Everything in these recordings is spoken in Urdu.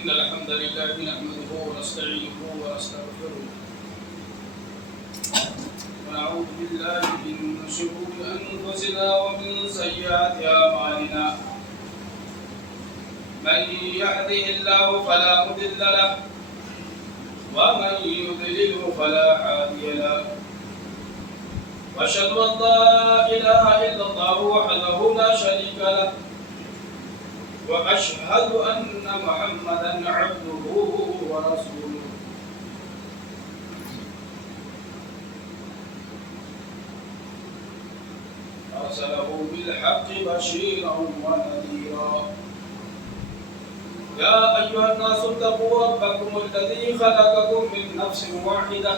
إن الحمد لله نحمده ونستعينه ونستغفره ونعوذ بالله من شرور أنفسنا ومن سيئات أعمالنا من يهده الله فلا مضل له ومن يضلله فلا هادي له وأشهد أن لا إله إلا الله وحده لا شريك له وأشهد أن محمدا عبده ورسوله أرسله بالحق بشيرا ونذيرا يا أيها الناس اتقوا ربكم الذي خلقكم من نفس واحدة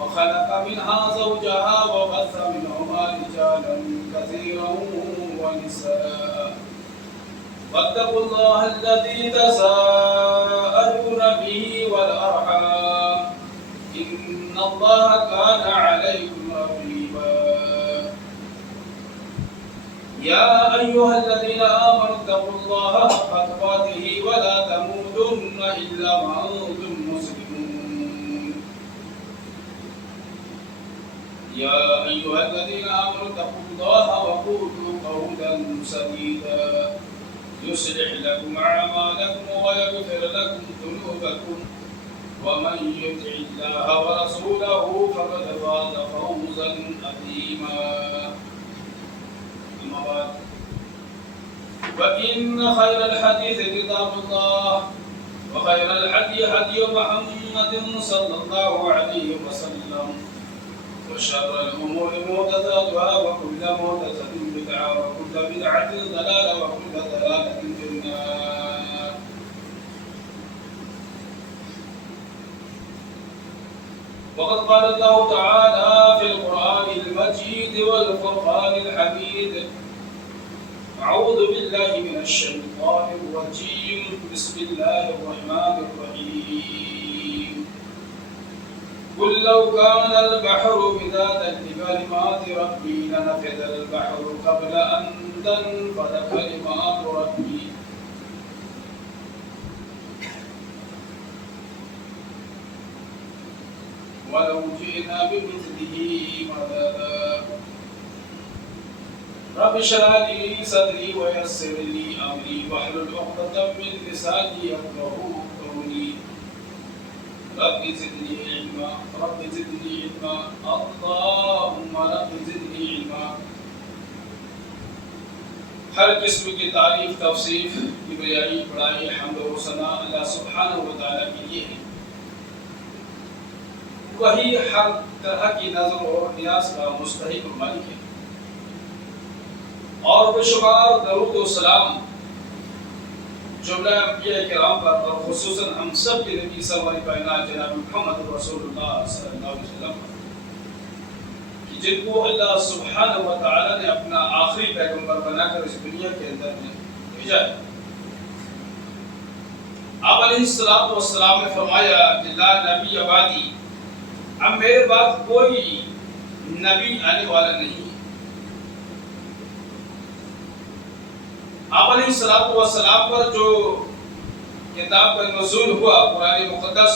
وخلق منها زوجها وبث منهما رجالا كثيرا ونساء واتقوا الله الذي تساءلون به والأرحام إن الله كان عليكم رقيبا يا أيها الذين آمنوا اتقوا الله حق تقاته ولا تموتن إلا وأنتم مسلمون يا أيها الذين آمنوا اتقوا الله وقولوا قولا سديدا يصلح لكم أعمالكم ويغفر لكم ذنوبكم ومن يطع الله ورسوله فقد فاز فوزا عظيما أما بعد فإن خير الحديث كتاب الله وخير الهدي هدي محمد صلى الله عليه وسلم وشر الأمور محدثاتها وكل محدثة بدعة وكل بدعة ضلالة وكل ضلالة في النار. وقد قال الله تعالى في القرآن المجيد والفرقان الحميد أعوذ بالله من الشيطان الرجيم بسم الله الرحمن الرحيم قل لو كان البحر مدادا لكلمات ربي لنفد البحر قبل أن تنفد كلمات ربي ولو جئنا بمثله مددا رب اشرح لي صدري ويسر لي أمري واحلل عقدة من لساني يفقهوا قولي رب زدني علما رب زدني علما اللهم رب زدني علما. ہر قسم کی تعریف توصیف کبریائی بڑائی حمد و ثنا اللہ سبحانہ و تعالیٰ کے لیے ہے. وہی ہر طرح کی نظر اور نیاز کا مستحق مالک ہے. اور بے شمار درود و سلام جملہ انبیاء کرام پر اور خصوصاً ہم سب کے نبی سرور کائنات جناب محمد رسول اللہ صلی اللہ علیہ وسلم کہ جن کو اللہ سبحانہ و تعالی نے اپنا آخری پیغمبر بنا کر اس دنیا کے اندر میں بھیجا ہے. آپ علیہ السلام نے فرمایا کہ لا نبی بعدی، اب میرے بعد کوئی نبی آنے والا نہیں. آپ علیہ السلام پر جو کتاب کا نزول ہوا قرآن مقدس،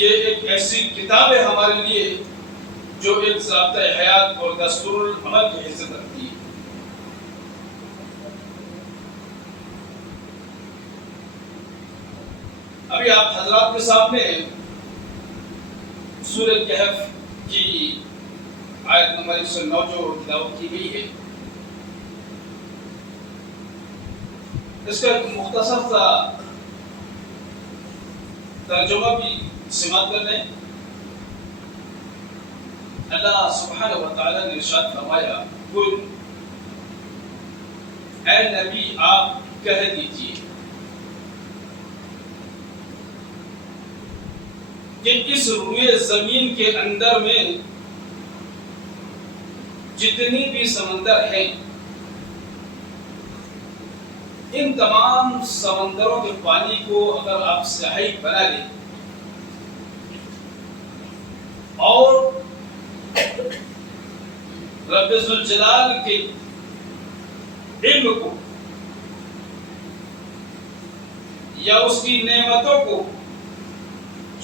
یہ ایک ایسی کتاب ہے ہمارے لیے جو ایک ضابطۂ حیات اور دستور العمل کی حیثیت رکھتی ہے. ابھی آپ حضرات کے سامنے سورہ کہف کی آیت نمبر 109 جو تلاوت کی گئی ہے، اس کا ایک مختصر سا ترجمہ بھی سماعت کر لیں. اللہ سبحانہ و تعالیٰ نے ارشاد فرمایا قل، اے نبی آپ کہہ دیجئے کہ اس روئے زمین کے اندر میں جتنی بھی سمندر ہیں، ان تمام سمندروں کے پانی کو اگر آپ سیاہی بنا لیں اور رب ذوالجلال کے علم کو یا اس کی نعمتوں کو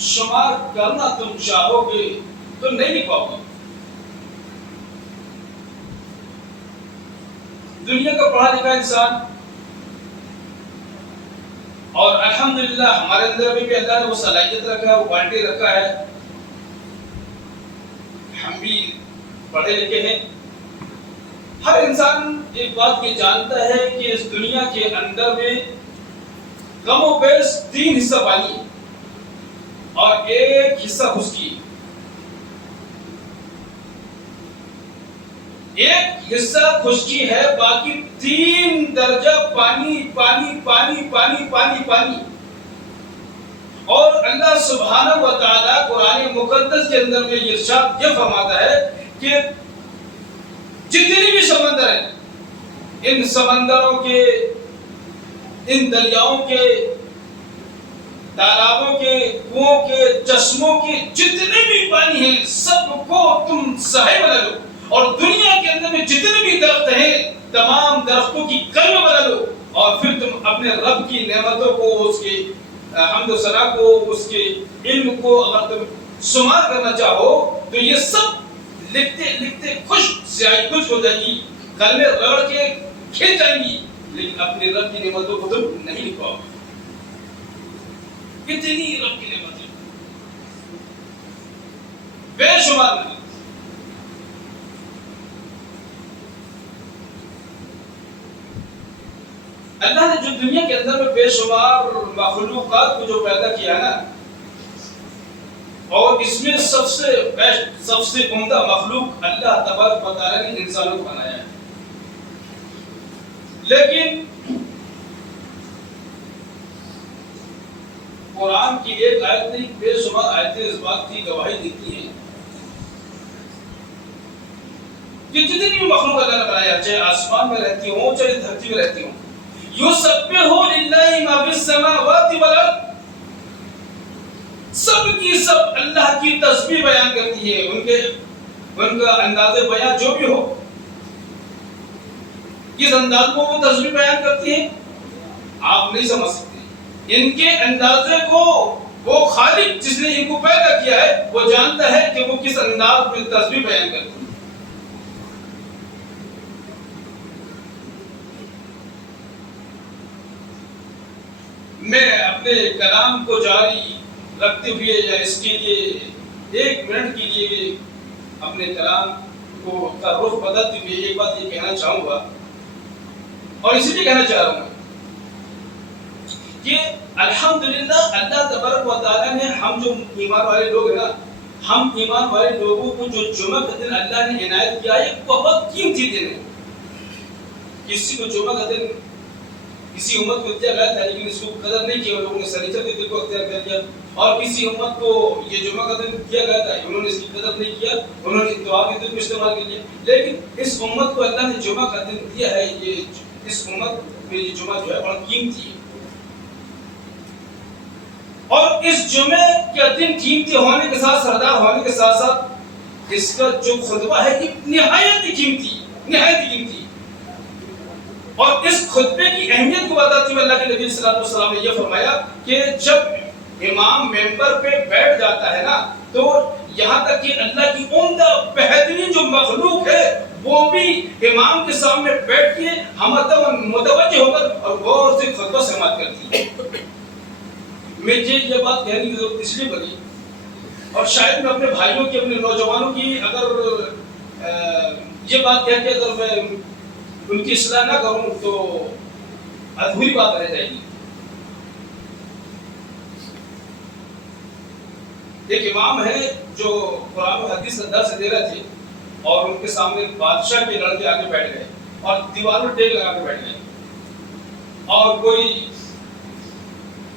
شمار کرنا تم چاہو گے تو نہیں لکھ پاؤ گے۔ دنیا کا پڑھا لکھا انسان، اور الحمدللہ ہمارے اندر بھی اللہ نے وہ صلاحیت رکھا ہے، وہ کوالٹی رکھا ہے، ہم بھی پڑھے لکھے ہیں۔ ہر انسان ایک بات یہ جانتا ہے کہ اس دنیا کے اندر میں کم و بیش 3 حصہ پانی اور 1 حصہ خشکی۔ 1 حصہ خشکی ہے، باقی 3 درجہ پانی پانی پانی پانی پانی پانی۔ اور اللہ سبحانہ و تعالی قرآن مقدس کے اندر میں ارشاد یہ فرماتا ہے کہ جتنی بھی سمندر ہیں، ان سمندروں کے، ان دریاؤں کے، تالابوں کے، کنووں کے، چشموں کے جتنے بھی پانی ہیں، سب کو تم صحیح بنا لو، اور دنیا کے اندر میں جتنے بھی درخت ہیں تمام درختوں کی کلمہ بنا لو، اور پھر تم اپنے رب کی نعمتوں کو، اس کی حمد و ثنا کو، اس کے علم کو اگر تم شمار کرنا چاہو تو یہ سب لکھتے لکھتے سیاہی خشک ہو جائے گی، کلمے رگڑ کے کھل جائیں گی، لیکن اپنے رب کی نعمتوں کو تم نہیں لکھ پاؤ گے۔ کتنی رب کی نعمتیں، بے شمار نہیں۔ اللہ نے جو دنیا کے اندر میں بے شمار مخلوقات کو جو پیدا کیا ہے نا، اور اس میں سب سے بیسٹ، سب سے عمدہ مخلوق اللہ تبارک و تعالی نے انسانوں کو بنایا ہے۔ لیکن قرآن کی ایک آیت نہیں، بے شمار آیتیں اس بات کی گواہی دیتی ہیں کہ جتنی بھی مخلوق اللہ نے بنایا، چاہے آسمان میں رہتی ہوں چاہے دھرتی میں رہتی ہوں، یسبح للہ ما فی السماوات والارض، سب کی سب اللہ کی تسبیح بیان کرتی ہے، ان کا انداز بیان جو بھی ہو، کس انداز کو وہ تسبیح بیان کرتی ہے آپ نہیں سمجھ سکتے۔ ان کے اندازے کو وہ خالق جس نے ان کو پیدا کیا ہے وہ جانتا ہے کہ وہ کس انداز میں تسبیح بیان کرتی ہے۔ میں اپنے کلام کو جاری رکھتے ہوئے یا اس کے لیے 1 منٹ کے لیے اپنے کلام کو کا رخ بدلتے ہوئے ایک بات یہ کہنا چاہوں گا، اور اسی لیے کہنا چاہ رہا ہوں کہ الحمدللہ اللہ تبارک و تعالیٰ نے ہم جو ایمان والے لوگ ہیں نا، ہم ایمان والے لوگوں کو جو جمعہ کا دن اللہ نے عنایت کیا ہے بہت قیمتی دن ہے۔ کسی کو جمعہ کا دن کسی امت کو دیا گیا تھا لیکن اس کو قدر نہیں کیا، لوگوں نے سنیچر کے دن کو اختیار کر لیا، اور کسی امت کو یہ جمعہ کا دن دیا گیا تھا انہوں نے اس کی قدر نہیں کیا، انہوں نے اتوار کے دن کو استعمال کر لیا۔ لیکن اس امت کو اللہ نے جمعہ کا دن دیا ہے، یہ اس امت میں یہ جمعہ جو ہے بہت قیمتی ہے، اور اس جمعے کا دن قیمتی ہونے کے ساتھ، سردار ہونے کے ساتھ ساتھ اس کا جو خطبہ ہے یہ نہایت ہی قیمتی، اور اس خطبے کی اہمیت کو بتاتے ہوئے اللہ کے نبی صلی اللہ علیہ وسلم نے یہ فرمایا کہ جب امام ممبر پہ بیٹھ جاتا ہے نا تو یہاں تک کہ اللہ کی عمدہ بہترین جو مخلوق ہے وہ بھی امام کے سامنے بیٹھ کے متوجہ ہو کر اور غور سے خطبہ سماعت کرتی ہے۔ مجھے یہ بات کہنے کی ضرورت اس لیے پڑی، اور شاید میں اپنے بھائیوں کی، اپنے نوجوانوں کی اگر یہ بات کہہ کے اگر میں ان کی اصلاح نہ کروں تو ادھوری بات رہ جائے گی۔ ایک امام ہے جو قرآن و حدیث کا درس دے رہے تھے، اور ان کے سامنے بادشاہ کے لڑکے آگے بیٹھ گئے اور دیوار میں ٹیک لگا کے بیٹھ گئے، اور کوئی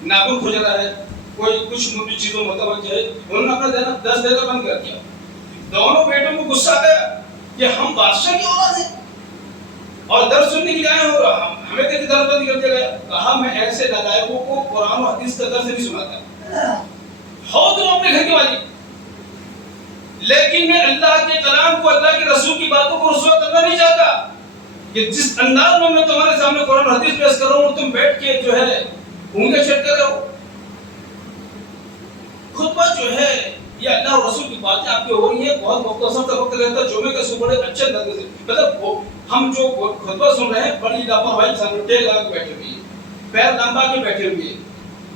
ناخن کھج رہا ہے، کوئی کچھ موٹی چیزوں متوجہ ہے، انہوں نے اپنا درس دینا بند کر دیا۔ دونوں بیٹوں کو غصہ آ گیا کہ ہم بادشاہ کی اولاد ہیں اور درس سننے کے لیے آئے ہو، ہمیں کہیں درس بند کر دیا گیا۔ کہا میں ایسے نالائقوں کو قرآن و حدیث کا درس نہیں سناتا، ہو تم اپنے گھر کے والی، لیکن میں اللہ کے کلام کو، اللہ کے رسول کی باتوں کو رسوا کرنا نہیں چاہتا کہ جس انداز میں تمہارے سامنے قرآن و حدیث پیش کر رہا ہوں تم بیٹھ کے جو ہے اونگیں چھٹتے رہو. خطبہ جو ہے یہ اللہ اور رسول کی باتیں آپ کی ہو رہی ہیں, بہت مختصر سا وقت رہتا ہے, جمعے کا صبح بڑے اچھے انداز سے, مطلب ہم جو خطبہ سن رہے ہیں بڑی لاپرواہی کے سامنے ٹیل لگا کے بیٹھے ہوئے ہیں, پیر لمبا کے بیٹھے ہوئے ہیں,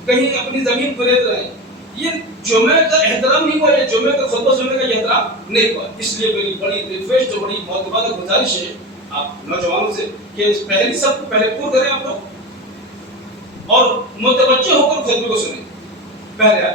کہیں اپنی زمین پریت رہے ہیں. یہ جمعے کا احترام نہیں ہوا, یہ جمعے کا خطبہ سننے کا یہ احترام نہیں ہوا. اس لیے میری بڑی ریکویسٹ اور بڑی بہت گزارش ہے آپ نوجوانوں سے کہ پہلی سب کو پہلے پور کریں آپ لوگ اور متوجہ ہو کر خطبے کو سنیں. پہلے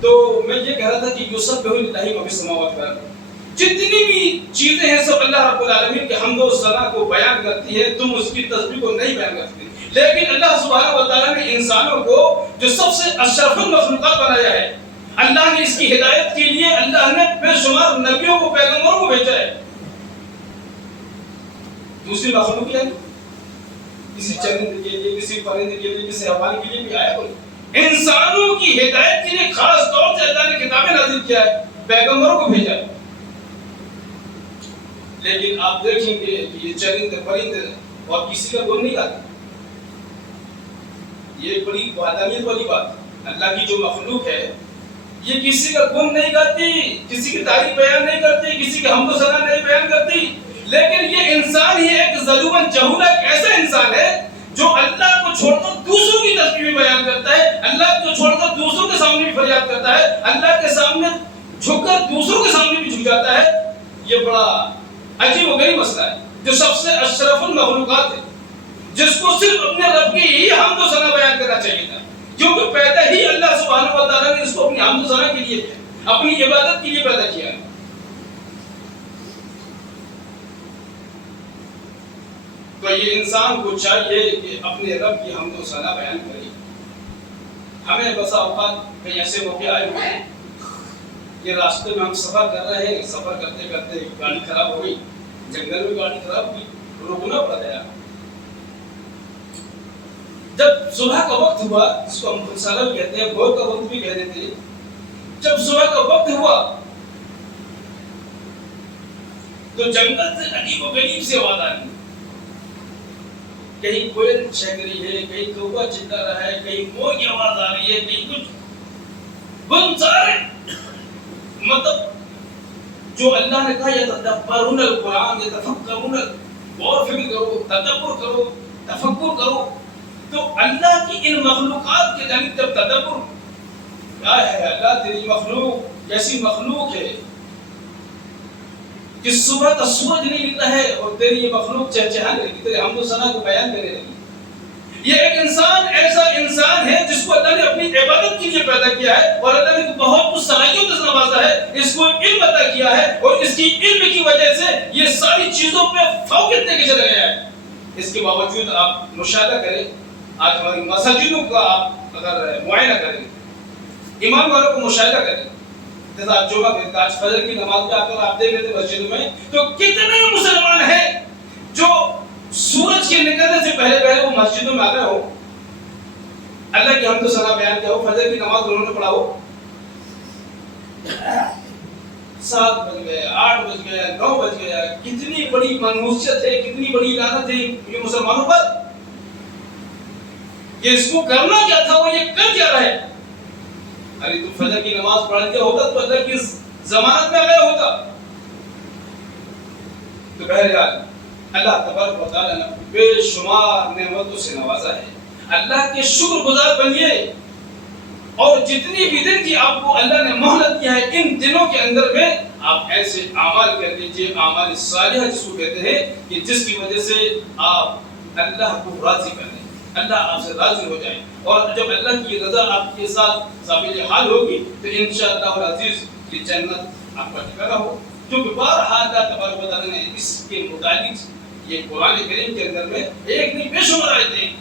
تو میں یہ کہہ رہا تھا کہ یوسف بہو للہ و فی السماوات والارض, جتنی بھی چیزیں ہیں سب اللہ رب العالمین کے حمد و ثنا کو بیان کرتی ہے, تم اس کی تسبیح کو نہیں بیان کرتے. لیکن اللہ سبحانہ و تعالیٰ نے انسانوں کو جو سب سے اشرف المخلوقات بنایا ہے, اللہ نے اس کی ہدایت کے لیے اللہ نے بے شمار نبیوں کو پیغمبروں کو بھیجا ہے. دوسری مخلوق ہے کسی چرند کے لیے, کسی پرندے کے لیے, کسی حیوان کے لیے بھی آیا کوئی. انسانوں کی ہدایت کے لیے خاص طور سے اللہ نے کتابیں نازل کیا ہے, پیغمبروں کو بھیجا ہے. لیکن آپ دیکھیں گے کہ یہ چرند پرندے اور کسی کا گن نہیں گاتے. یہ بڑی وحدانیت والی بات ہے. اللہ کی جو مخلوق ہے یہ کسی کا گن نہیں گاتی, کسی کی تعریف بیان نہیں کرتی, کسی کا حمد و ثنا نہیں بیان کرتی. لیکن یہ انسان ہی ایک ظلومن جہولا ایسا انسان ہے جو اللہ کو چھوڑ کر دوسروں کی تسبیح بیان کرتا ہے, اللہ کو چھوڑ کر دوسروں کے سامنے بھی فریاد کرتا ہے, اللہ کے سامنے جھک کر دوسروں کے سامنے بھی جھک جاتا ہے. یہ بڑا عجیب و غریب مسئلہ ہے جو سب سے اشرف المخلوقات ہے, جس کو صرف اپنے رب کی ہی حمد و ثنا بیان کرنا چاہیے تھا, کیونکہ پیدا ہی اللہ سبحانہ و تعالیٰ نے اس کو اپنی حمد و ثنا کے لیے کیا, اپنی عبادت کے لیے پیدا کیا ہے. تو یہ انسان کو چاہیے کہ اپنے رب کی حمد و ثنا بیان کرے. ہمیں بسا اوقات کئی ایسے موقع آئے ہوئے ہیں کہ راستے میں ہم سفر کر رہے ہیں, سفر کرتے کرتے گاڑی خراب ہو گئی, جنگل میں گاڑی خراب ہوئی, رکنا پڑ گیا. جب صبح کا وقت ہوا, جس کو ہم خدسالہ بھی کہتے ہیں, بھور کا وقت بھی کہہ دیتے ہیں, جب صبح کا وقت ہوا تو جنگل سے عجیب و غریب سی آواز آ رہی, کہیں کوئل چہک رہی ہے, کہیں کوبا چلا رہا ہے, کہیں مور کی آواز آ رہی ہے, کہیں کچھ بن سارے مطلب جو اللہ نے کہا یتدبرون القرآن, یتفکرون, غور فکر کرو, تدبر کرو, تفکر کرو. تو اللہ کی ان مخلوقات کے جانب جب تدبر, کیا ہے اللہ تیری مخلوق کیسی مخلوق ہے کہ صبح کا سورج نہیں نکلا ہے اور تیری یہ مخلوق چہچہانے لگی, تیرے حمد و ثنا کو بیان کرنے لگی. یہ ایک انسان ایسا انسان ہے جس کو اللہ نے اپنی عبادت کے لیے پیدا کیا ہے اور اللہ نے بہت کچھ صلاحیتوں سے نوازا ہے, اس کو علم عطا کیا ہے اور اس کی علم کی وجہ سے یہ ساری چیزوں پہ فوقیت دے کے چلا گیا ہے. اس کے باوجود آپ مشاہدہ کریں, آج ہماری مساجدوں کا آپ اگر معائنہ کریں, امام والوں کو مشاہدہ کریں, جیسا آپ جمعہ کے آج فجر کی نماز میں آ کر آپ دیکھ رہے تھے مسجدوں میں, تو کتنے مسلمان ہیں جو سورج کے نکلنے سے پہلے پہلے وہ مسجدوں میں آ گئے ہو, اللہ کی حمد و ثنا بیان کیا ہو, فجر کی نماز انہوں نے پڑھا ہو, 7 بج گئے, 8 بج گئے, 9 بج گیا. کتنی بڑی منحوسیت ہے, کتنی بڑی لعنت ہے یہ مسلمانوں پر کہ اس کو کرنا کیا تھا, وہ یہ کر کیا رہے. ارے تو فجر کی نماز پڑھ لیا ہوتا تو اللہ کی ضمانت میں آیا ہوتا. تو بہرحال اللہ تبارک و تعالیٰ نے بے شمار نعمتوں سے نوازا ہے. اللہ کے شکر گزار بنیے اور جتنی بھی دن کی آپ کو اللہ نے مہلت کیا ہے, ان دنوں کے اندر میں آپ ایسے اعمال کر لیجیے, اعمال صالحہ جس کو کہتے ہیں کہ جس کی وجہ سے آپ اللہ کو راضی کر لیں, اللہ آپ سے راضی ہو جائے. اور جب اللہ کی رضا آپ کے ساتھ ثابت حال ہوگی تو انشاءاللہ العزیز یہ جنت آپ کا ٹھکانہ ہو. کیونکہ بارہا اللہ تبارک و تعالیٰ نے اس کے متعلق یہ قرآن کریم کے اندر میں ایک نہیں بے شمار آیتیں ہیں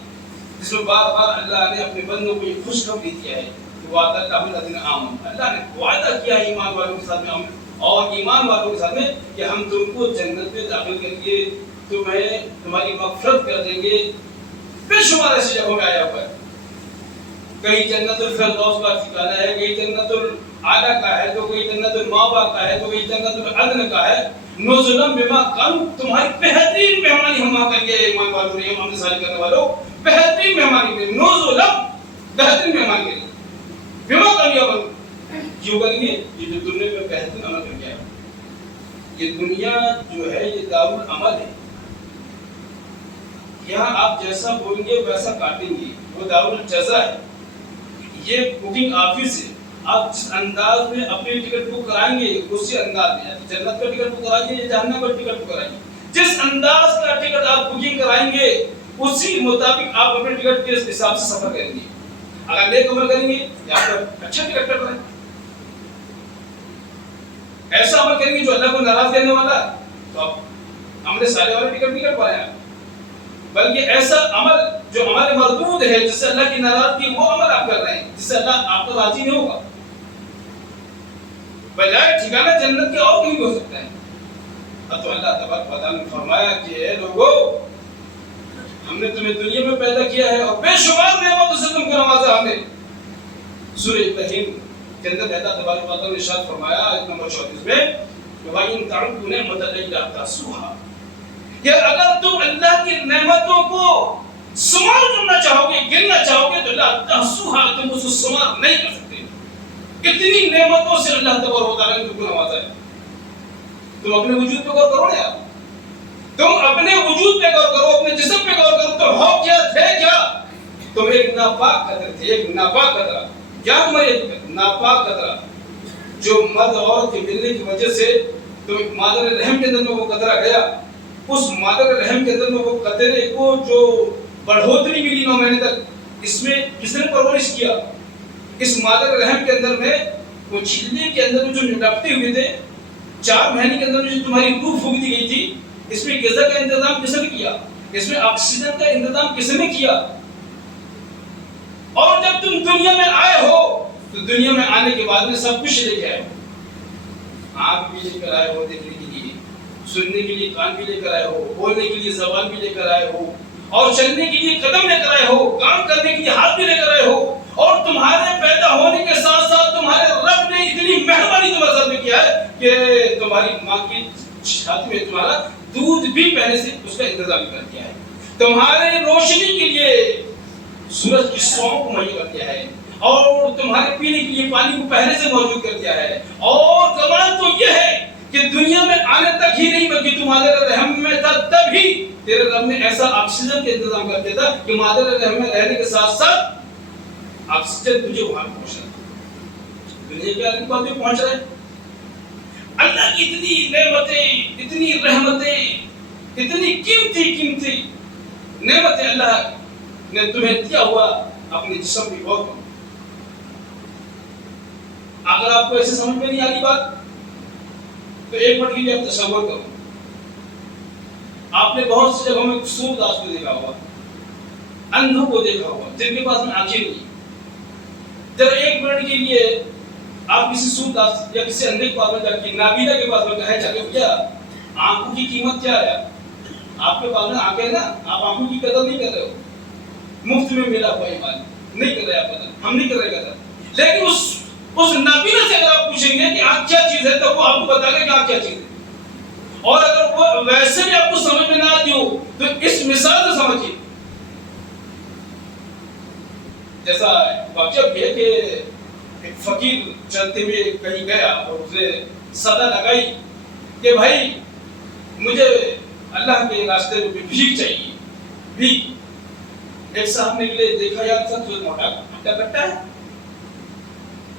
جس میں بار بار اللہ نے اپنے بندوں کو یہ خوشخبری دیا ہے کہ وعدہ اللہ الذین آمنوا, اللہ نے وعدہ کیا ہے ایمان والوں کے ساتھ میں اور ایمان والوں کے ساتھ میں کہ ہم تم کو جنت میں داخل کریں گے, تمہیں تمہاری مغفرت کر دیں گے. بے شمار ایسی جگہوں میں آیا ہوا ہے, کہیں جنت الفردوس کا ٹھکانہ ہے, کہیں جنت الاعلی کا ہے, تو کہیں جنت المأویٰ کا ہے, تو کہیں جنت العدن کا ہے. نزلا بما كانوا, تمہاری بہترین مہمانی ہم وہاں کریں گے ایمان والوں نے, ایمان صالح کرنے والوں, بہترین مہمانی میں نزلا بہترین مہمان کے لیے بما کامیاب کیوں کریں گے؟ یہ جو دنیا میں بہترین عمل کر گیا ہے، یہ دنیا جو ہے یہ دارالعمل ہے، یہاں آپ جیسا بولیں گے ویسا کاٹیں گے، وہ دارالجزا ہے، یہ بکنگ آفس ہے، آپ جس انداز میں اپنی ٹکٹ بک کرائیں گے اسی انداز میں جنت کا ٹکٹ بک کرائیں گے یا جہنم کا ٹکٹ بک کرائیں گے، جس انداز کا ٹکٹ آپ بکنگ کرائیں گے اسی مطابق آپ اپنے ٹکٹ کے حساب سے سفر کریں گے، اگر نیک عمل کریں گے یا پھر اچھا ٹکٹ کر رہے ہیں، ایسا عمل کریں گے جو اللہ کو ناراض کرنے والا ہے تو آپ عمل صالح والا ٹکٹ نہیں کر پائے آپ، بلکہ ایسا عمل جو ہمارے مردود ہے جس سے اللہ کی ناراضگی وہ عمل آپ کر رہے ہیں جس سے اللہ آپ کو راضی نہیں ہوگا، بجائے ٹھکانہ جنت کے اور کہیں ہو سکتا ہے۔ اب تو اللہ تبارک و تعالیٰ نے فرمایا کہ اے لوگو ہم نے تمہیں دنیا میں پیدا کیا ہے اور بے شمار نعمتوں سے تم کو نوازا ہم نے۔ سورہ ابراہیم کے اندر اللہ تبارک و تعالیٰ نے ارشاد فرمایا آیت نمبر 34 میں وَإِن تَعُدُّوا نِعْمَتَ اللَّهِ لَا تُحْصُوهَا، کہ اگر تم اللہ کی نعمتوں کو شمار کرنا چاہو گے گننا چاہو گے تو لا تحصوها، تم اس کو شمار نہیں کر سکتے، کتنی نعمتوں سے اللہ تبارک و تعالیٰ نے تم کو نوازا ہے۔ تم اپنے وجود پہ غور کرو نا یار، تم اپنے وجود پہ غور کرو، اپنے جسم پہ غور کرو، تم ہو کیا تھے کیا؟ تم ایک ناپاک قطرہ تھے، ایک ناپاک قطرہ، کیا تمہاری ناپاک قطرہ جو مرد عورت کے ملنے کی وجہ سے تم مادر رحم کے اندر میں وہ قطرہ گیا، اس مادر رحم کے اندر میں وہ قطرے کو جو بڑھوتری ملی 9 مہینے تک، اس میں کس نے پرورش کیا؟ اس مادر رحم کے اندر میں وہ چھلنے کے اندر میں جو لپٹے ہوئے تھے 4 مہینے کے اندر میں جو تمہاری روح پھونک دی گئی تھی، اس میں غذا کا انتظام کس نے کیا؟ اس میں آکسیجن کا انتظام کس نے کیا؟ اور جب تم دنیا میں آئے ہو تو دنیا میں آنے کے بعد میں سب کچھ لے کے آئے ہو، آنکھ بھی لے کر آئے ہو دیکھنے کے لیے، سننے کے لیے کان بھی لے کر آئے ہو، بولنے کے لیے زبان بھی لے کر آئے ہو، اور چلنے کے لیے قدم لے کر آئے ہو، کام کرنے کے لیے ہاتھ بھی لے کر آئے ہو، اور تمہارے پیدا ہونے کے ساتھ ساتھ تمہارے رب نے اتنی مہربانی تمہارے ساتھ میں کیا ہے کہ تمہاری ماں کی چھاتی میں تمہارا دودھ بھی پہلے سے اس کا انتظام کر دیا ہے، تمہارے روشنی کے لیے سورج کی شعاؤں کو مہیا کر دیا ہے، اور تمہارے پینے کے لیے پانی کو پہلے سے موجود کر دیا ہے، اور کمال تو یہ ہے کہ دنیا میں آنے تک ہی نہیں بلکہ تمہارے رحم میں تھا تب ہی تیرے رب نے ایسا آکسیجن کا انتظام کر دیا تھا کہ مادر رحم میں رہنے کے ساتھ ساتھ آکسیجن تجھے وہاں پہنچ رہا ہے، دنیا کے آنے کے بعد بھی پہنچ رہا ہے۔ اللہ کی اتنی نعمتیں، اتنی رحمتیں، اتنی قیمتی نعمتیں اللہ نے تمہیں دیا ہوا اپنے جسم کی غور کرو۔ اگر آپ کو ایسے سمجھ میں نہیں آ رہی بات تو ایک منٹ کے لیے آپ تصور کرو، آپ نے بہت سی جگہوں میں سورداس کو دیکھا ہوا، اندھوں کو دیکھا ہوا جن کے پاس میں آنکھیں نہیں، جب ایک منٹ کے لیے آپ کسی سورداس یا کسی اندھے کے پاس میں جا کے نابینا کے پاس میں کہے جا کے بھیا آنکھوں کی قیمت کیا ہے؟ آپ کے پاس میں آنکھیں ہیں نا، آپ آنکھوں کی قدر نہیں کر رہے ہو، مفت میں ملا ہوا ایمان نہیں کر رہے آپ قدر، ہم نہیں کر رہے قدر، لیکن اس نابینا سے اگر آپ پوچھیں گے کہ آنکھ کیا چیز ہے تو وہ آپ کو بتا گا کہ آنکھ کیا چیز ہے، اور اگر وہ ویسے بھی آپ کو سمجھ میں نہ آتی ہو تو اس مثال سے سمجھیے۔ جیسا واقعہ بھی ہے کہ ایک فقیر چلتے ہوئے کہیں گیا اور اسے صدا لگائی کہ بھائی مجھے اللہ کے راستے میں بھیک چاہیے، بھیک۔ ایک صاحب نکلے، دیکھا یار سب موٹا کٹا ہے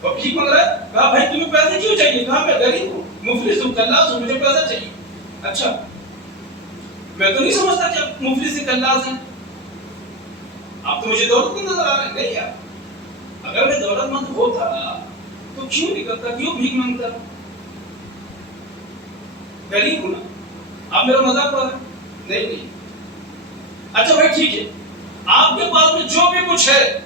اور بھیک مانگ رہا ہے، کہا بھائی تمہیں پیسے کیوں چاہیے؟ کہا میں غریب ہوں، مفلس ہوں، کلاس ہوں، مجھے پیسہ چاہیے۔ اچھا میں تو نہیں سمجھتا کہ آپ مفلس سے کلاس ہیں، آپ تو مجھے دولت مند نظر آ رہے ہیں۔ نہیں یار، اگر میں دولت مند ہوتا تو کیوں نکلتا، کیوں بھیک مانگتا؟ غریب ہوں نا، آپ میرا مذاق کر رہے ہیں؟ نہیں۔ اچھا بھائی ٹھیک ہے، آپ کے پاس میں جو بھی کچھ ہے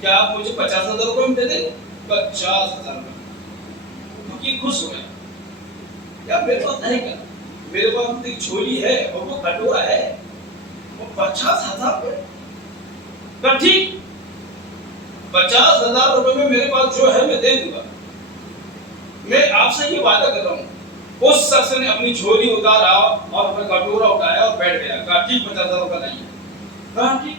کیا آپ مجھے 50,000 روپے میں دے دیں؟ 50,000 روپے۔ فقیر خوش ہو گیا، یار میرے پاس نہیں کیا، میرے پاس ایک جھولی ہے اور وہ کٹورا ہے، وہ 50,000 روپے کا ٹھیک 50,000 روپے میں میرے پاس جو ہے میں دے دوں گا۔ میں آپ سے یہ وعدہ کر رہا ہوں۔ اس شخص نے اپنی جھولی اتارا اور اپنا کٹورا اٹھایا اور بیٹھ گیا، کہا ٹھیک 50,000 روپے نہیں ہے، کہا ٹھیک۔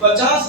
50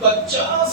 50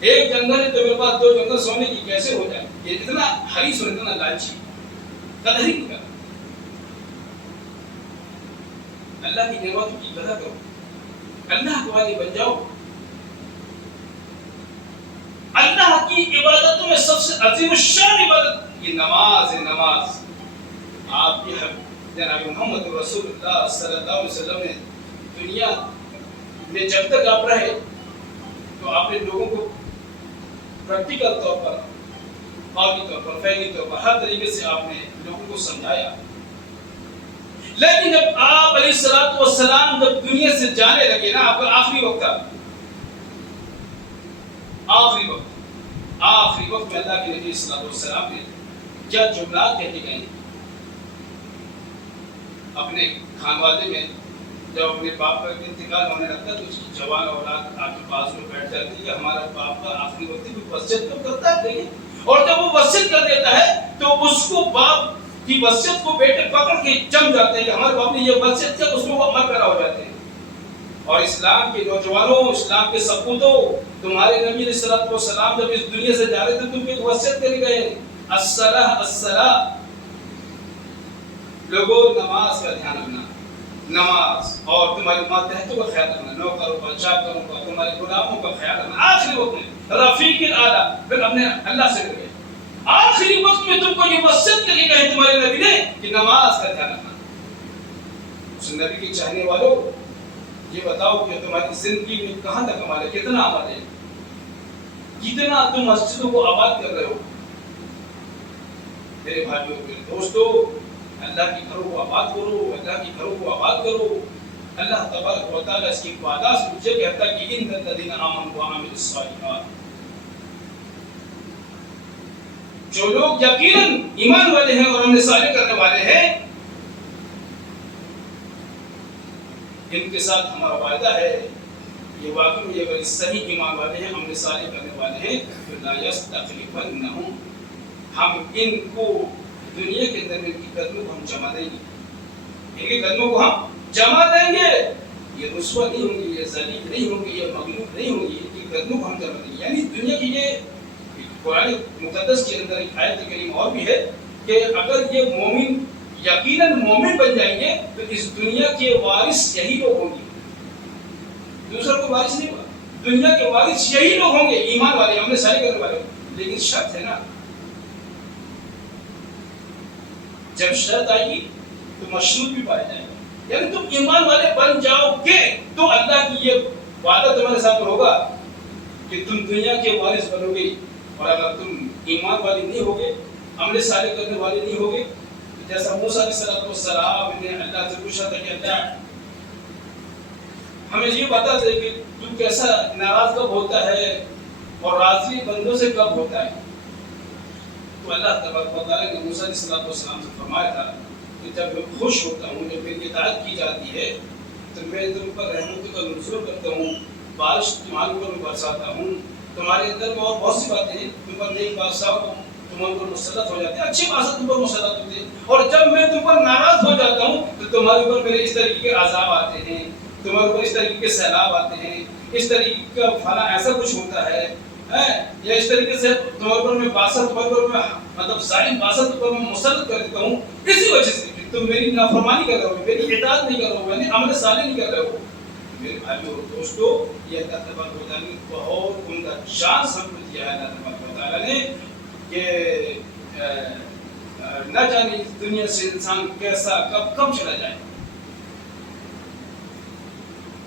ایک جنگل ہے تو میرے پاس 2 جنگل سونے کی کیسے ہو جائے؟ یہ اتنا حریص اور اتنا لالچی، قدر ہی نہیں کرتا۔ اللہ کی نعمتوں کی قدر کرو، اللہ کے والے بن جاؤ۔ اللہ کی عبادتوں میں سب سے عظیم الشان عبادت یہ نماز ہے۔ نماز آپ کی جناب محمد رسول اللہ صلی اللہ علیہ وسلم نے دنیا میں جب تک آپ رہے تو آپ نے لوگوں کو پریکٹیکل طور پر، قومی طور پر، فعلی طور پر، ہر طریقے سے آپ نے لوگوں کو سمجھایا۔ لیکن جب آپ علیہ الصلوۃ والسلام جب دنیا سے جانے لگے نا، آپ کا آخری وقت تھا، آخری وقت میں اللہ کے نبی صلی اللہ علیہ وسلم نے کیا جملات کہہ کے گئے اپنے خانوادے میں۔ جب اپنے باپ کا انتقال ہونے لگتا تو اس کی جوان اولاد آ کے پاس میں بیٹھ جاتی کہ ہمارا باپ کا آخری وقت کوئی وصیت تو کرتا ہے نہیں، اور جب وہ وصیت کر دیتا ہے تو اس کو باپ کی وصیت کو بیٹے پکڑ کے جم جاتے ہیں کہ ہمارے باپ نے یہ وصیت کیا، اس میں وہ عمل کرا ہو جاتے ہیں۔ اور اسلام کے نوجوانوں، اسلام کے سپوتوں، تمہارے نبی علیہ الصلوۃ والسلام جب اس دنیا سے جا رہے تھے تم کو ایک وصیت کر گئے، الصلاۃ الصلاۃ، لوگوں نماز کا دھیان رکھنا، نماز، اور تمہاری ماتحتوں کا خیال رکھنا، نوکروں کا، چاکروں کا، تمہارے غلاموں کا خیال رکھنا۔ آخری وقت میں رفیق الاعلی، پھر اپنے اللہ سے ملے، آخری وقت میں تم کو یہ وصیت کر کے کہے تمہارے نبی نے کہ نماز کا دھیان رکھنا۔ اس نبی کے چاہنے والوں یہ بتاؤ کہ تمہاری زندگی میں کہاں تک عمل ہے، کتنا عمل ہے، کتنا تم مسجدوں کو آباد کر رہے ہو۔ میرے بھائیوں، میرے دوستو، اللہ کی گھروں کو آباد کرو، اللہ کی گھروں کو آباد کرو۔ اللہ تبارک و تعالیٰ اس کی وعدہ سے مجھے کہتا ہے کہ ان الذین آمنوا وعملوا الصالحات، جو لوگ یقیناً ایمان والے ہیں اور عمل صالح کرنے والے ہیں، ان کے ساتھ ہمارا وعدہ ہے، یہ واقعی میں اگر صحیح ایمان والے ہیں، عمل صالح کرنے والے ہیں، تو لا یستخلفنہم، ہم ان کو دنیا کے اندر ان کی قدموں کو ہم جما دیں گے، ان کے قدموں کو ہم جما دیں گے، یہ رسوا نہیں ہوں گے، یہ ذلیل نہیں ہوں گے، یہ مغلوب نہیں ہوں گے، ان کی قدموں کو ہم جما دیں گے۔ یعنی دنیا کی یہ قرآن مقدس کے اندر ایک آیت کریم اور بھی ہے کہ اگر یہ مومن یقیناً مومن بن جائیں گے تو اس دنیا کے وارث یہی لوگ ہوں گے، دوسرا کوئی وارث نہیں ہوگا، دنیا کے وارث یہی لوگ ہوں گے، ایمان والے، عمل صالح کرنے والے۔ لیکن شرط ہے نا، جب شرط آئے گی تو مشروط بھی پایا جائے گا، یعنی تم ایمان والے بن جاؤ گے تو اللہ کی یہ وعدہ تمہارے ساتھ ہوگا کہ تم دنیا کے وارث بنو گے۔ اور اگر تم ایمان والے نہیں ہوگے، عمل صالح کرنے والے نہیں ہوگے، جیسا موسیٰ علیہ السلام نے اللہ سے پوچھا تھا کہ اللہ ہمیں یہ بتا دے کہ تو کیسا ناراض کب ہوتا ہے اور راضی بندوں سے کب ہوتا ہے، تو اللہ تبارک و تعالیٰ نے موسیٰ علیہ السلام سے فرمایا تھا کہ جب میں خوش ہوتا ہوں، جب میری اطاعت کی جاتی ہے تو میں تم پر رحمتوں کا نزول کرتا ہوں، بارش تمہارے اوپر میں برساتا ہوں، تمہارے اندر میں اور بہت سی باتیں ہیں، تم پر نیک بادشاہ تمہارے اوپر مسلط ہو جاتے ہیں، اچھے بادشاہ تم پر مسلط ہوتے ہیں، اور جب میں تم پر ناراض ہو جاتا ہوں تو تمہارے اوپر میرے اس طریقے کے عذاب آتے ہیں، تمہارے اوپر اس طریقے کے سیلاب آتے ہیں، اس طریقے کا فلاں ایسا کچھ ہوتا ہے، یا اس طریقے سے تمہارے اوپر میں بادشاہ تمہارے اوپر میں مطلب ظالم بادشاہ تم پر میں مسلط کر دیتا ہوں، اسی وجہ سے کہ تم میری نافرمانی کر رہے ہو، میری اطاعت نہیں کر رہے ہو، یعنی عمل صالح نہیں کر رہے ہو۔ میرے بھائیوں اور دوستو، یہ اللہ تبارک و تعالیٰ نے بہت عمدہ چانس ہم کو دیا ہے، اللہ تبارک و تعالیٰ نے، کہ نہ جانے اس دنیا سے انسان کیسا کب چلا جائے۔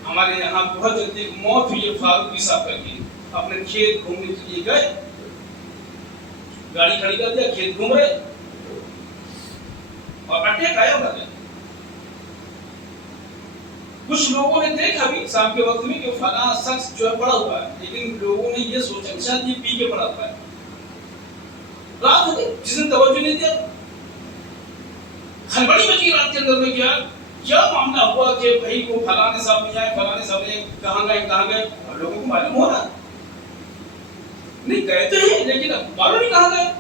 ہمارے یہاں بہت جلدی موت ہوئی ہے، فاروق صاحب کا کی اپنے کھیت گھومنے کے لیے گئے، گاڑی کھڑی کر دیا، کھیت گھوم رہے اور اٹیک آیا مر گئے۔ کچھ لوگوں نے دیکھا بھی شام کے وقت میں کہ فلاں شخص جو ہے پڑا ہوا ہے، لیکن لوگوں نے یہ سوچا کہ شاید یہ پی کے پڑا ہوا ہے، رات ہو گئی، جس نے توجہ نہیں دیا، کھلبڑی مچی رات کے اندر میں کیا معاملہ ہوا کہ بھائی وہ فلانے صاحب نہیں آئے، فلانے صاحب نے کہاں گئے، اور لوگوں کو معلوم ہو رہا نہیں، گئے تو ہیں لیکن معلوم نہیں کہاں گئے۔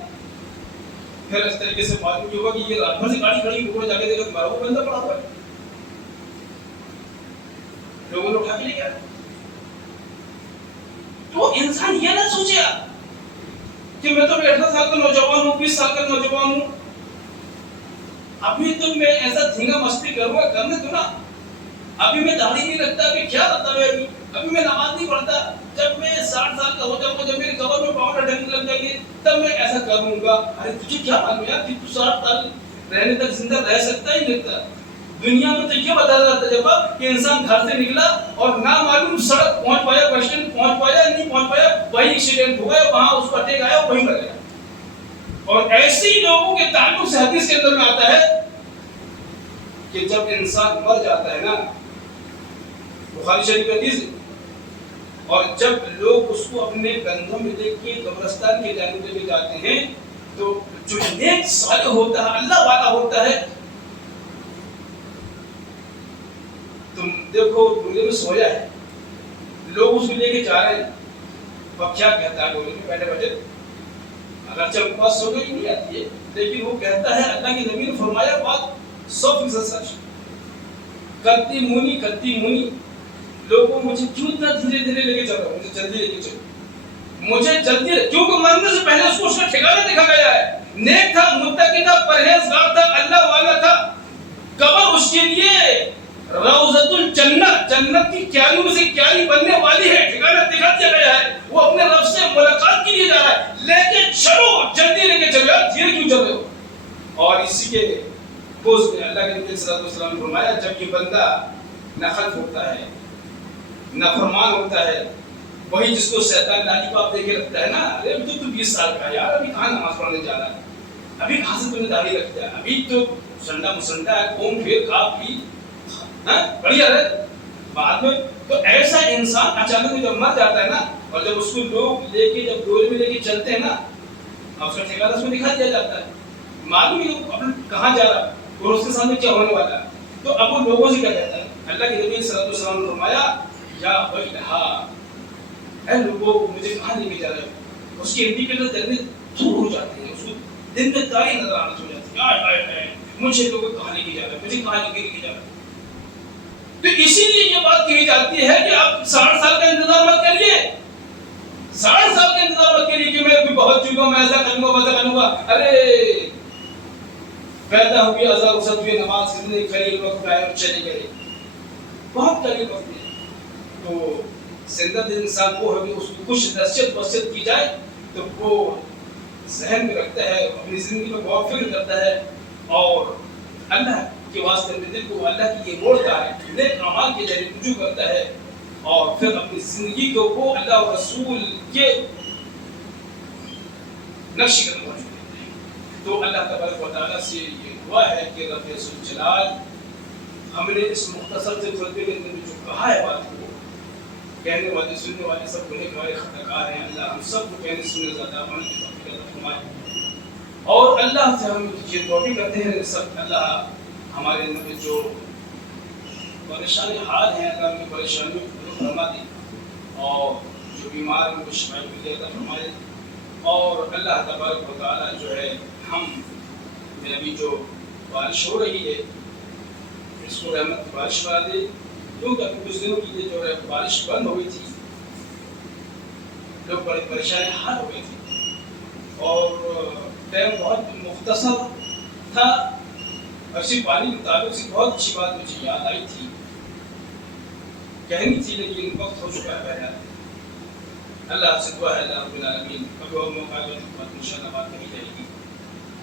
پھر اس طریقے سے معلوم یہ ہوا کہ یہ رات بھر سے گاڑی کھڑی، لوگوں نے جا کے دیکھا کہ وہ بندہ پڑا ہوا ہے، لوگوں نے اٹھا کے لے گیا۔ تو انسان یہ نہ سوچے کہ میں تو 18 سال کا نوجوان ہوں، 20 سال کا نوجوان ہوں، ابھی تو میں ایسا دھینگا مستی کروں گا، کرنے دو نا، ابھی میں داڑھی نہیں رکھتا، ابھی کیا مطلب ہے، ابھی میں نماز نہیں پڑھتا، جب میں 60 سال کا ہو جاؤں گا، جب میری قبر میں پاؤں ڈھکنے لگ جائیں گے تب میں ایسا کروں گا۔ ارے تجھے کیا معلوم یار کہ تو 60 سال رہنے تک زندہ رہ سکتا ہی نہیں رہتا؟ دنیا میں تو یہ بتا رہا تجربہ کہ انسان گھر سے نکلا اور نہ معلوم سڑک پہنچ پایا، بس اسٹینڈ پہنچ پایا نہیں پہنچ پایا، وہی ایکسیڈنٹ ہو گیا، وہاں اس کو اٹیک آیا، وہیں مر گیا۔ اور ایسے ہی لوگوں کے تعلق سے حدیث کے اندر میں آتا ہے کہ جب انسان مر جاتا ہے نا، بخاری شریف کی حدیث، اور جب لوگ اس کو اپنے کندھوں میں لے کے قبرستان کے جانب لے کے جاتے ہیں تو جو نیک صالح ہوتا ہے، اللہ والا ہوتا ہے، تم دیکھو دنیا میں سویا ہے، لوگ اس کو لے کے جا رہے ہیں، اب کیا کہتا ہے لوگوں میں بیٹھے بیٹھے، اگرچہ ان کے پاس سونے ہی نہیں آتی ہے، لیکن وہ کہتا ہے اللہ کے نبی نے فرمایا بات 100% سچ، کتی مونی لوگوں مجھے کیوں اتنا دھیرے دھیرے لے کے چل رہا ہوں، مجھے جلدی لے کے چلو، مجھے جلدی، کیونکہ مرنے سے پہلے اس کو اس کا ٹھکانہ دیکھا گیا ہے، نیک تھا، متقی تھا، پرہیزگار تھا، اللہ والا تھا، قبر اس کے لیے روضۃ الجنت، جنت کی کیاریوں میں سے کیاری بننے والی ہے، ٹھکانہ دکھا دیا گیا ہے، وہ اپنے رب سے ملاقات کے لیے جا رہا ہے، لے کے چلو، جلدی لے کے چلو یار، دھیرے کیوں چل رہے ہو؟ اور اسی کے پوز میں اللہ کے نبی صلی اللہ علیہ وسلم نے فرمایا جب یہ بندہ نخل ہوتا ہے، نافرمان ہوتا ہے، وہی جس کو شیطان لالی پاپ دے کے رکھتا ہے نا، ارے ابھی تو 20 سال کا ہے یار، ابھی کہاں نماز پڑھنے جا رہا ہے، ابھی کہاں سے تم نے داڑھی رکھتا ہے، ابھی تو سنڈا مسنڈا ہے، گھوم پھر کھا پی بڑھیا رہے، بعد میں تو ایسا انسان اچانک میں جب مر جاتا ہے نا، اور جب اس کو لوگ لے کے جب ڈول میں لے کے چلتے ہیں نا، اس کا ٹھکانہ اس میں دکھا دیا جاتا ہے، معلوم ہی اپنا کہاں جا رہا ہے اور اس کے سامنے کیا ہونے والا ہے، تو اب وہ لوگوں سے کیا کہتا ہے، اللہ کے نبی صلی اللہ علیہ وسلم نے فرمایا یا ویلھا، اے لوگوں مجھے کہاں لے کے جا رہے ہو، اس کے انڈیکیٹر دل میں دور ہو جاتے ہیں، اس کو دل میں دائی نظر آنا ہو جاتی ہے، مجھے لوگ کہاں لے کے جا رہے ہیں، مجھے کہاں لے کے جا رہے ہیں، تو اسی لیے یہ بات کہی جاتی ہے کہ آپ 60 سال کا انتظار مت کریے، 60 سال کا انتظار مت کریے کہ میں ابھی بہت چکا ہوں، میں ایسا کروں گا ویسا کروں گا، ارے پیدا ہوئی آزاد رخصت ہوئی، نماز کتنے قریب وقت آئے اور چلے گئے، بہت قریب وقت ہے، تو زندہ دل انسان وہ ہے کہ اس کو کچھ نصیحت وصیت کی جائے تو وہ ذہن میں رکھتا ہے، اپنی زندگی میں غور فکر کرتا ہے، اور اللہ کے واسطے میں دل کو اللہ کی یہ موڑتا ہے، نیک اعمال کے ذریعے رجوع کرتا ہے، اور پھر اپنی زندگی کو وہ اللہ اور رسول کے نقش قدم پر چلتا ہے۔ تو اللہ تبارک و تعالیٰ سے یہ دعا ہے کہ رب ذوالجلال ہم نے اس مختصر سے خطبے کے اندر جو کہا ہے بات کو، کہنے والے سننے والے سب گنہ گار خطا کار ہیں، اللہ ہم سب کو کہنے سننے زیادہ عمل کی توفیق عطا فرمائے، اور اللہ سے ہم یہ توبہ کرتے ہیں سب اللہ ہمارے اندر میں جو پریشانی حال ہیں، اللہ کی پریشانیوں کو دور فرما دے، اور جو بیمار ہیں ان کو شفا عطا فرمائے، اور اللہ تبارک و تعالیٰ جو ہے ہم میں ابھی جو بارش ہو رہی ہے اس کو رحمت کی بارش کرا دے، کیونکہ ابھی کچھ دنوں کی جو ہے بارش بند ہو گئی تھی، لوگ بڑی پریشانی حال ہو گئی تھی، اور ٹائم بہت مختصر تھا، اسی پانی کے تعلق سے بہت اچھی بات مجھے یاد آئی تھی، کہنی تھی لیکن وقت ہو چکا ہے بہرحال، اللہ سے دعا ہے اللہ رب العالمین کبھی اور موقع آئے تو انشاءاللہ بات کہی جائے گی،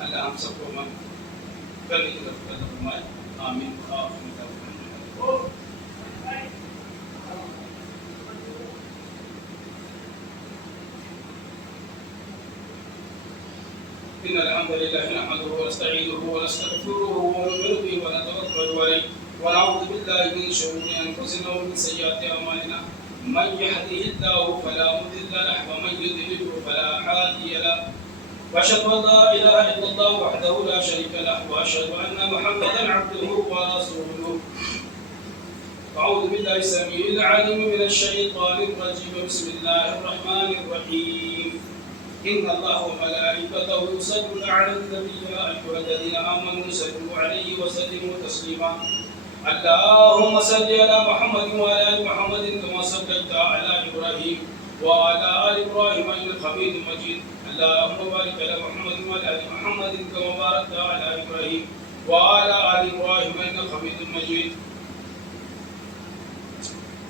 اللہ ہم سب کو من کرنے کی طرف فرمائے، آمین۔ إن الحمد لله نحمده ونستعينه ونستغفره ونؤمن به ونتوكل عليه ونعوذ بالله من شرور أنفسنا ومن سيئات أعمالنا من يهده الله فلا مضل له ومن يضلل فلا هادي له وأشهد أن لا إله إلا الله وحده لا شريك له وأشهد أن محمدا عبده ورسوله أعوذ بالله السميع العليم من الشيطان الرجيم بسم الله الرحمن الرحيم إن الله وملائكته يصلون على النبي يا أيها الذين آمنوا صلوا عليه وسلموا تسليما اللهم صل على محمد وعلى آل محمد كما صليت على إبراهيم وعلى آل إبراهيم إنك حميد مجيد اللهم بارك على محمد وعلى آل محمد كما باركت على إبراهيم وعلى آل إبراهيم إنك حميد مجيد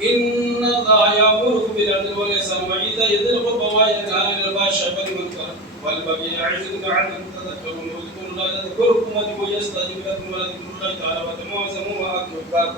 إن الله يأمركم بالعدل والإحسان وإيتاء ذي القربى وينهى عن الفحشاء والمنكر والبغي يعظكم لعلكم تذكرون واذكروا الله يذكركم وادعوه يستجب لكم ولذكر الله تعالى وتعالى وأكبر